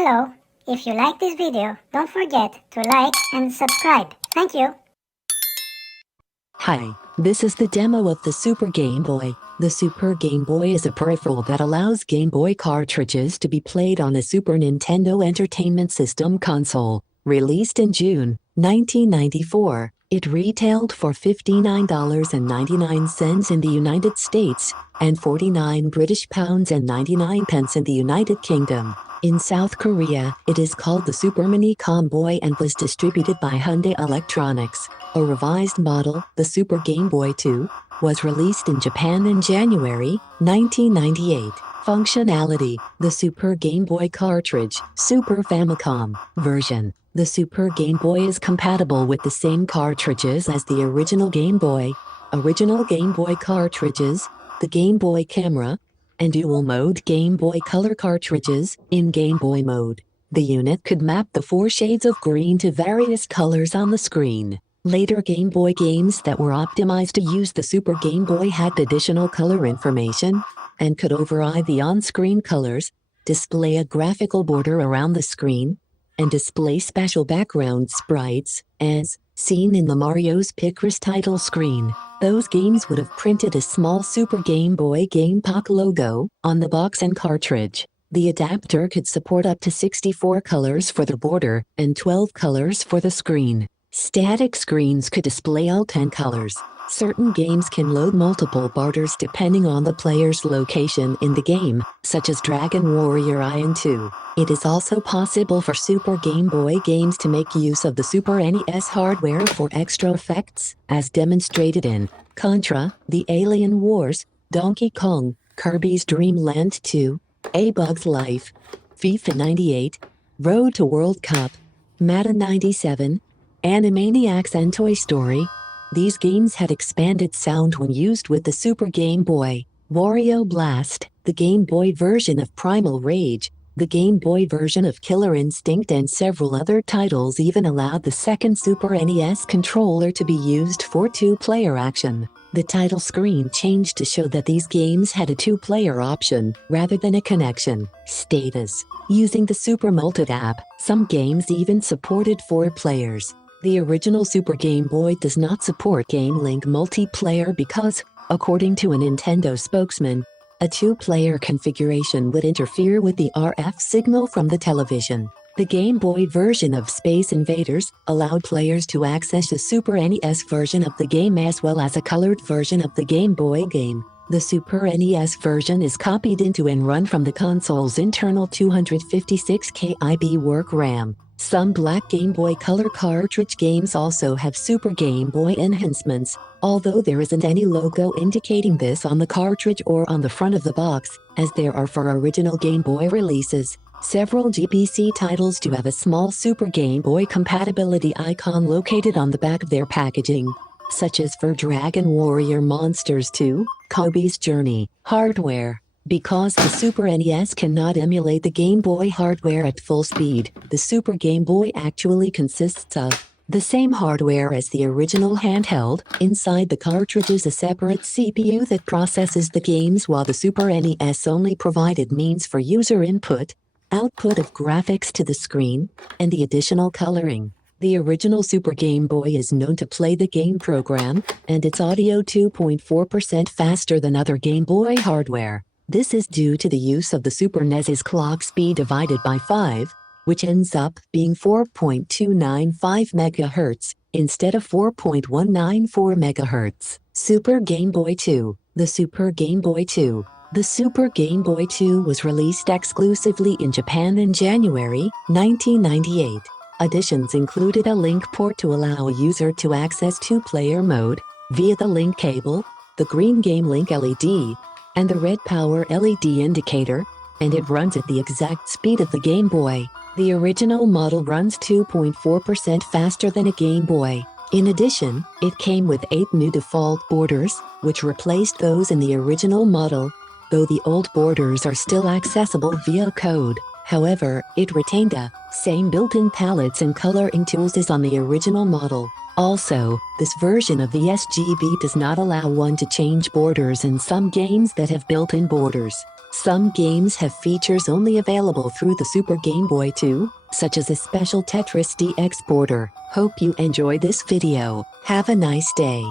Hello, if you like this video, don't forget to like and subscribe. Thank you. Hi, this is the demo of the Super Game Boy. The Super Game Boy is a peripheral that allows Game Boy cartridges to be played on a Super Nintendo Entertainment System console. Released in June 1994, it retailed for $59.99 in the United States and 49 British pounds and 99 pence in the United Kingdom. In South Korea, it is called the Super Mini Gameboy and was distributed by Hyundai Electronics. A revised model, the Super Game Boy 2, was released in Japan in January 1998. Functionality: the Super Game Boy cartridge, Super Famicom version. The Super Game Boy is compatible with the same cartridges as the original Game Boy. Original Game Boy cartridges, the Game Boy Camera, and dual-mode Game Boy Color cartridges in Game Boy mode. The unit could map the 4 shades of green to various colors on the screen. Later Game Boy games that were optimized to use the Super Game Boy had additional color information and could override the on-screen colors, display a graphical border around the screen, and display special background sprites, as seen in the Mario's Picross title screen. Those games would have printed a small Super Game Boy Game Pak logo on the box and cartridge. The adapter could support up to 64 colors for the border and 12 colors for the screen. Static screens could display all 10 colors. Certain games can load multiple borders depending on the player's location in the game, such as Dragon Warrior Iron 2. It is also possible for Super Game Boy games to make use of the Super NES hardware for extra effects, as demonstrated in Contra, The Alien Wars, Donkey Kong, Kirby's Dream Land 2, A Bug's Life, FIFA 98, Road to World Cup, Madden 97, Animaniacs and Toy Story. These games had expanded sound when used with the Super Game Boy. Wario Blast, the Game Boy version of Primal Rage, the Game Boy version of Killer Instinct and several other titles even allowed the second Super NES controller to be used for 2-player action. The title screen changed to show that these games had a 2-player option, rather than a connection. Status: using the Super Multi app, some games even supported 4 players. The original Super Game Boy does not support Game Link multiplayer because, according to a Nintendo spokesman, a 2-player configuration would interfere with the RF signal from the television. The Game Boy version of Space Invaders allowed players to access the Super NES version of the game as well as a colored version of the Game Boy game. The Super NES version is copied into and run from the console's internal 256 KB work RAM. Some black Game Boy Color cartridge games also have Super Game Boy enhancements, although there isn't any logo indicating this on the cartridge or on the front of the box, as there are for original Game Boy releases. Several GBC titles do have a small Super Game Boy compatibility icon located on the back of their packaging, such as for Dragon Warrior Monsters 2, Kobe's Journey. Hardware: because the Super NES cannot emulate the Game Boy hardware at full speed, the Super Game Boy actually consists of the same hardware as the original handheld. Inside the cartridge is a separate CPU that processes the games, while the Super NES only provided means for user input, output of graphics to the screen, and the additional coloring. The original Super Game Boy is known to play the game program, and its audio 2.4% faster than other Game Boy hardware. This is due to the use of the Super NES's clock speed divided by 5, which ends up being 4.295 MHz instead of 4.194 MHz. Super Game Boy 2. The Super Game Boy 2. The Super Game Boy 2 was released exclusively in Japan in January 1998. Additions included a link port to allow a user to access 2-player mode via the link cable, the green Game Link LED, and the red power LED indicator, and it runs at the exact speed of the Game Boy. The original model runs 2.4% faster than a Game Boy. In addition, it came with 8 new default borders, which replaced those in the original model, though the old borders are still accessible via code. However, it retained the same built-in palettes and coloring tools as on the original model. Also, this version of the SGB does not allow one to change borders in some games that have built-in borders. Some games have features only available through the Super Game Boy too, such as a special Tetris D exporter. Hope you enjoy this video. Have a nice day.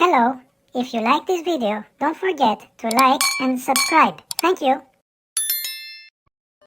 Hello, if you like this video, don't forget to like and subscribe. Thank you.